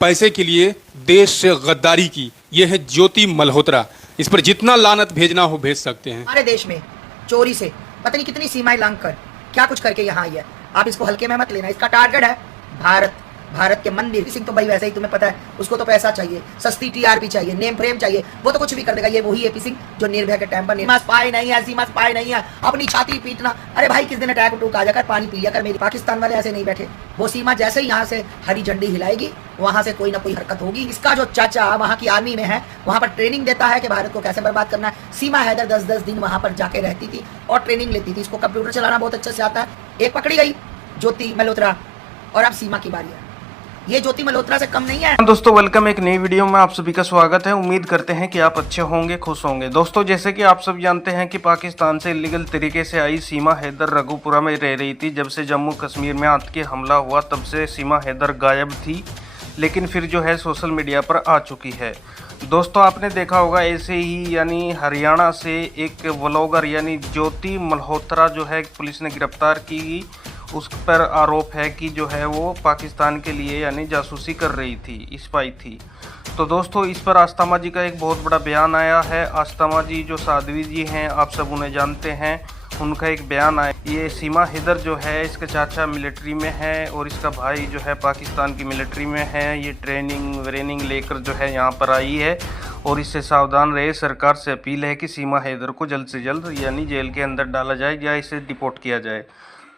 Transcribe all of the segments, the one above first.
पैसे के लिए देश से गद्दारी की। यह है ज्योति मल्होत्रा। इस पर जितना लानत भेजना हो भेज सकते हैं। हमारे देश में चोरी से पता नहीं कितनी सीमाएं लांघ कर क्या कुछ करके यहाँ आई है। आप इसको हल्के में मत लेना। इसका टारगेट है भारत। भारत के मंदिर सिंह तो भाई वैसे ही तुम्हें पता है, उसको तो पैसा चाहिए, सस्ती टीआरपी चाहिए, नेम फ्रेम चाहिए, वो तो कुछ भी कर देगा। ये वही एपी सिंह जो निर्भया के टाइम पर सीमा स्पाई नहीं है, सीमा स्पाई नहीं है, अपनी छाती पीटना। अरे भाई किस दिन अटैक उटूक आ जाकर पानी पी लिया कर। मेरी पाकिस्तान वाले ऐसे नहीं बैठे। वो सीमा जैसे ही यहाँ से हरी झंडी हिलाएगी वहां से कोई ना कोई हरकत होगी। इसका जो चाचा वहाँ की आर्मी में है, वहां पर ट्रेनिंग देता है कि भारत को कैसे बर्बाद करना है। सीमा हैदर 10-10 दिन वहां पर जाके रहती थी और ट्रेनिंग लेती थी। इसको कंप्यूटर चलाना बहुत अच्छे से आता है। एक पकड़ी गई ज्योति मल्होत्रा और अब सीमा की बारी है। ये ज्योति मल्होत्रा से कम नहीं है। दोस्तों वेलकम एक नई वीडियो में आप सभी का स्वागत है। उम्मीद करते हैं कि आप अच्छे होंगे, खुश होंगे। दोस्तों जैसे कि आप सब जानते हैं कि पाकिस्तान से इलीगल तरीके से आई सीमा हैदर रघुपुरा में रह रही थी। जब से जम्मू कश्मीर में आतंकी हमला हुआ तब से सीमा हैदर गायब थी, लेकिन फिर जो है सोशल मीडिया पर आ चुकी है। दोस्तों आपने देखा होगा ऐसे ही यानी हरियाणा से एक व्लॉगर यानी ज्योति मल्होत्रा जो है पुलिस ने गिरफ्तार की। उस पर आरोप है कि जो है वो पाकिस्तान के लिए यानी जासूसी कर रही थी, स्पाई थी। तो दोस्तों इस पर आस्थमा जी का एक बहुत बड़ा बयान आया है। आस्थमा जी जो साध्वी जी हैं, आप सब उन्हें जानते हैं, उनका एक बयान आया। ये सीमा हैदर जो है इसका चाचा मिलिट्री में है और इसका भाई जो है पाकिस्तान की मिलिट्री में है। ये ट्रेनिंग लेकर जो है यहाँ पर आई है और इससे सावधान रहे। सरकार से अपील है कि सीमा हैदर को जल्द से जल्द यानी जेल के अंदर डाला जाए या इसे डिपोर्ट किया जाए।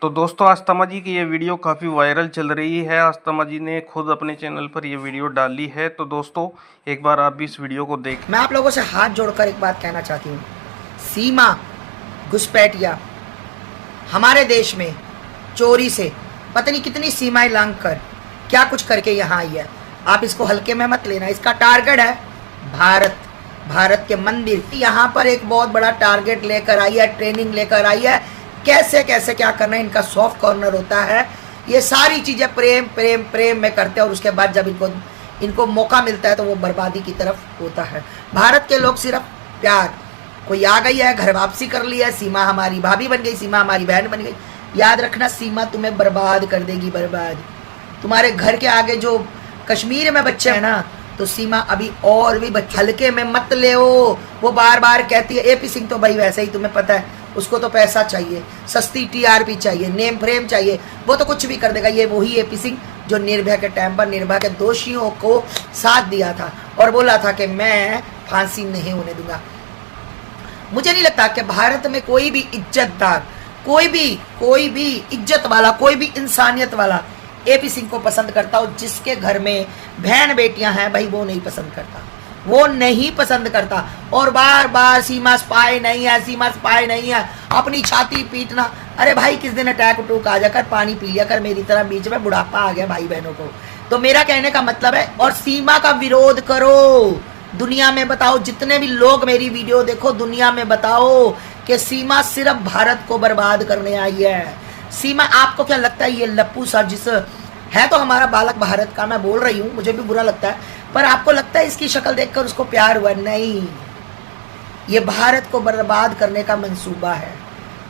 तो दोस्तों आस्थमा जी की ये वीडियो काफ़ी वायरल चल रही है। आस्थमा जी ने खुद अपने चैनल पर ये वीडियो डाली है। तो दोस्तों एक बार आप भी इस वीडियो को देखें। मैं आप लोगों से हाथ जोड़कर एक बात कहना चाहती हूँ। सीमा घुसपैठिया हमारे देश में चोरी से पता नहीं कितनी सीमाएं लांघ कर क्या कुछ करके यहाँ आई है। आप इसको हल्के में मत लेना। इसका टारगेट है भारत। भारत के मंदिर यहाँ पर एक बहुत बड़ा टारगेट लेकर आई है, ट्रेनिंग लेकर आई है। कैसे कैसे क्या करना है, इनका सॉफ्ट कॉर्नर होता है। ये सारी चीजें प्रेम प्रेम प्रेम में करते हैं और उसके बाद जब इनको मौका मिलता है तो वो बर्बादी की तरफ होता है। भारत के लोग सिर्फ प्यार, कोई आ गई है घर वापसी कर ली है, सीमा हमारी भाभी बन गई, सीमा हमारी बहन बन गई। याद रखना सीमा तुम्हें बर्बाद कर देगी, बर्बाद। तुम्हारे घर के आगे जो कश्मीर में बच्चे हैं ना, तो सीमा अभी और भी हल्के में मत ले। वो बार बार कहती है। एपी सिंह तो भाई वैसे ही तुम्हें पता है, उसको तो पैसा चाहिए, सस्ती टीआरपी चाहिए, नेम फ्रेम चाहिए, वो तो कुछ भी कर देगा। ये वही एपी सिंह जो निर्भया के टाइम पर निर्भया के दोषियों को साथ दिया था और बोला था कि मैं फांसी नहीं होने दूंगा। मुझे नहीं लगता कि भारत में कोई भी इज्जतदार, कोई भी इज्जत वाला, कोई भी इंसानियत वाला एपी सिंह को पसंद करता हो। जिसके घर में बहन बेटियां हैं भाई वो नहीं पसंद करता, वो नहीं पसंद करता। और बार बार सीमा स्पाई नहीं है, सीमा स्पाई नहीं है, अपनी छाती पीटना। अरे भाई किस दिन अटैक उटूक आ जाकर पानी पी लिया कर। मेरी तरह बीच में बुढ़ापा आ गया भाई बहनों को। तो मेरा कहने का मतलब है, और सीमा का विरोध करो। दुनिया में बताओ, जितने भी लोग मेरी वीडियो देखो, दुनिया में बताओ कि सीमा सिर्फ भारत को बर्बाद करने आई है। सीमा, आपको क्या लगता है ये लप्पू सा जिस है तो हमारा बालक भारत का, मैं बोल रही हूँ, मुझे भी बुरा लगता है, पर आपको लगता है इसकी शक्ल देखकर उसको प्यार हुआ? नहीं, ये भारत को बर्बाद करने का मंसूबा है,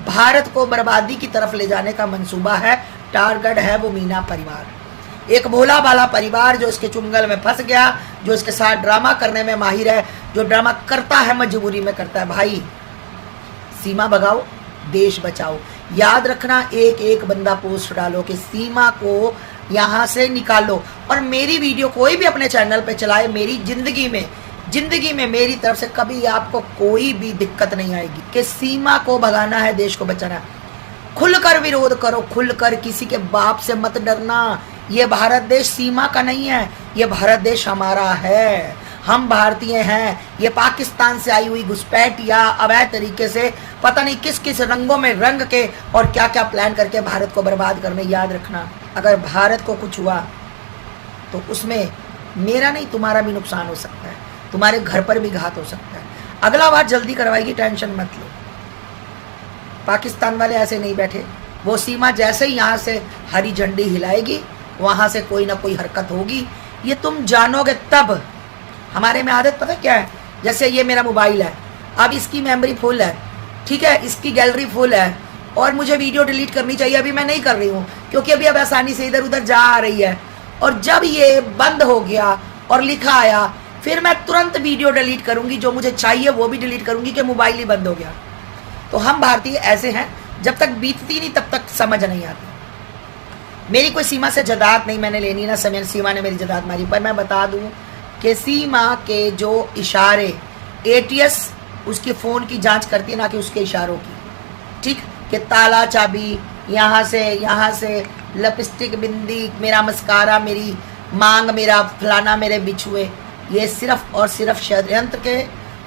भारत को बर्बादी की तरफ ले जाने का मंसूबा है। टारगेट है वो मीना परिवार, एक भोला भाला परिवार जो इसके चुंगल में फंस गया, जो इसके साथ ड्रामा करने में माहिर है, जो ड्रामा करता है मजबूरी में करता है। भाई सीमा भगाओ, देश बचाओ। याद रखना, एक एक बंदा पोस्ट डालो कि सीमा को यहाँ से निकालो। और मेरी वीडियो कोई भी अपने चैनल पे चलाए, मेरी जिंदगी में मेरी तरफ से कभी आपको कोई भी दिक्कत नहीं आएगी कि सीमा को भगाना है, देश को बचाना है। खुलकर विरोध करो, खुलकर, किसी के बाप से मत डरना। ये भारत देश सीमा का नहीं है, ये भारत देश हमारा है, हम भारतीय हैं। ये पाकिस्तान से आई हुई घुसपैठिया अवैध तरीके से पता नहीं किस किस रंगों में रंग के और क्या क्या प्लान करके भारत को बर्बाद करने। याद रखना, अगर भारत को कुछ हुआ तो उसमें मेरा नहीं तुम्हारा भी नुकसान हो सकता है, तुम्हारे घर पर भी घात हो सकता है। अगला बार जल्दी करवाएगी, टेंशन मत लो। पाकिस्तान वाले ऐसे नहीं बैठे। वो सीमा जैसे ही यहाँ से हरी झंडी हिलाएगी वहाँ से कोई ना कोई हरकत होगी। ये तुम जानोगे तब। हमारे में आदत पता क्या है, जैसे ये मेरा मोबाइल है, अब इसकी मेमोरी फुल है, ठीक है, इसकी गैलरी फुल है और मुझे वीडियो डिलीट करनी चाहिए, अभी मैं नहीं कर रही हूँ क्योंकि अभी अब आसानी से इधर उधर जा आ रही है। और जब ये बंद हो गया और लिखा आया, फिर मैं तुरंत वीडियो डिलीट करूंगी, जो मुझे चाहिए वो भी डिलीट करूंगी कि मोबाइल ही बंद हो गया। तो हम भारतीय ऐसे हैं, जब तक बीतती नहीं तब तक समझ नहीं आती। मेरी कोई सीमा से जदाद नहीं मैंने लेनी, ना समय सीमा ने मेरी जदाद मारी। पर मैं बता दूं कि सीमा के जो इशारे, एटीएस उसकी फ़ोन की जांच करती है, ना कि उसके इशारों की। ठीक, कि ताला चाबी, यहाँ से लिपस्टिक, बिंदी, मेरा मस्कारा, मेरी मांग, मेरा फलाना, मेरे बिछुए, ये सिर्फ और सिर्फ षड्यंत्र के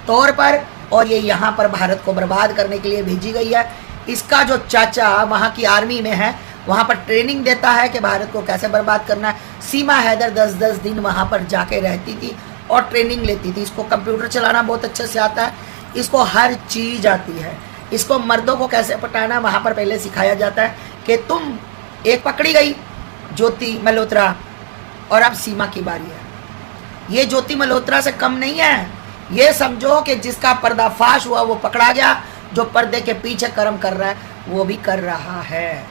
तौर पर, और ये यहाँ पर भारत को बर्बाद करने के लिए भेजी गई है। इसका जो चाचा वहाँ की आर्मी में है, वहाँ पर ट्रेनिंग देता है कि भारत को कैसे बर्बाद करना है। सीमा हैदर 10-10 दिन वहाँ पर जाके रहती थी और ट्रेनिंग लेती थी। इसको कंप्यूटर चलाना बहुत अच्छे से आता है, इसको हर चीज़ आती है। इसको मर्दों को कैसे पटाना वहाँ पर पहले सिखाया जाता है कि तुम एक पकड़ी गई ज्योति मल्होत्रा, और अब सीमा की बारी है। ये ज्योति मल्होत्रा से कम नहीं है। ये समझो कि जिसका पर्दाफाश हुआ वो पकड़ा गया, जो पर्दे के पीछे कर्म कर रहा है वो भी कर रहा है।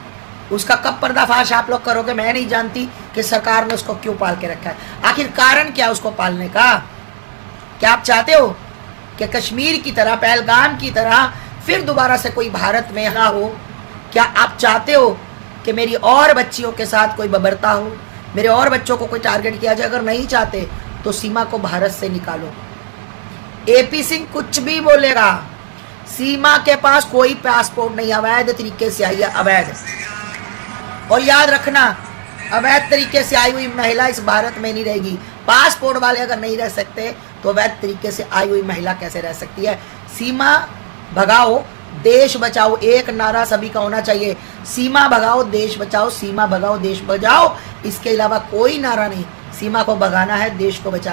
उसका कब पर्दाफाश आप लोग करोगे मैं नहीं जानती, कि सरकार ने उसको क्यों पाल के रखा है। आखिर कारण क्या उसको पालने का? क्या आप चाहते हो कि कश्मीर की तरह, पहलगाम की तरह फिर दोबारा से कोई भारत में ना हो? क्या आप चाहते हो कि मेरी और बच्चियों के साथ कोई बबरता हो, मेरे और बच्चों को कोई टारगेट किया जाए? अगर नहीं चाहते तो सीमा को भारत से निकालो। एपी सिंह कुछ भी बोलेगा, सीमा के पास कोई पासपोर्ट नहीं, अवैध तरीके से आई है, अवैध। और याद रखना, अवैध तरीके से आई हुई महिला इस भारत में नहीं रहेगी। पासपोर्ट वाले अगर नहीं रह सकते तो अवैध तरीके से आई हुई महिला कैसे रह सकती है? सीमा भगाओ, देश बचाओ, एक नारा सभी का होना चाहिए। सीमा भगाओ, देश बचाओ, सीमा भगाओ, देश बचाओ। इसके अलावा कोई नारा नहीं। सीमा को भगाना है, देश को बचाना।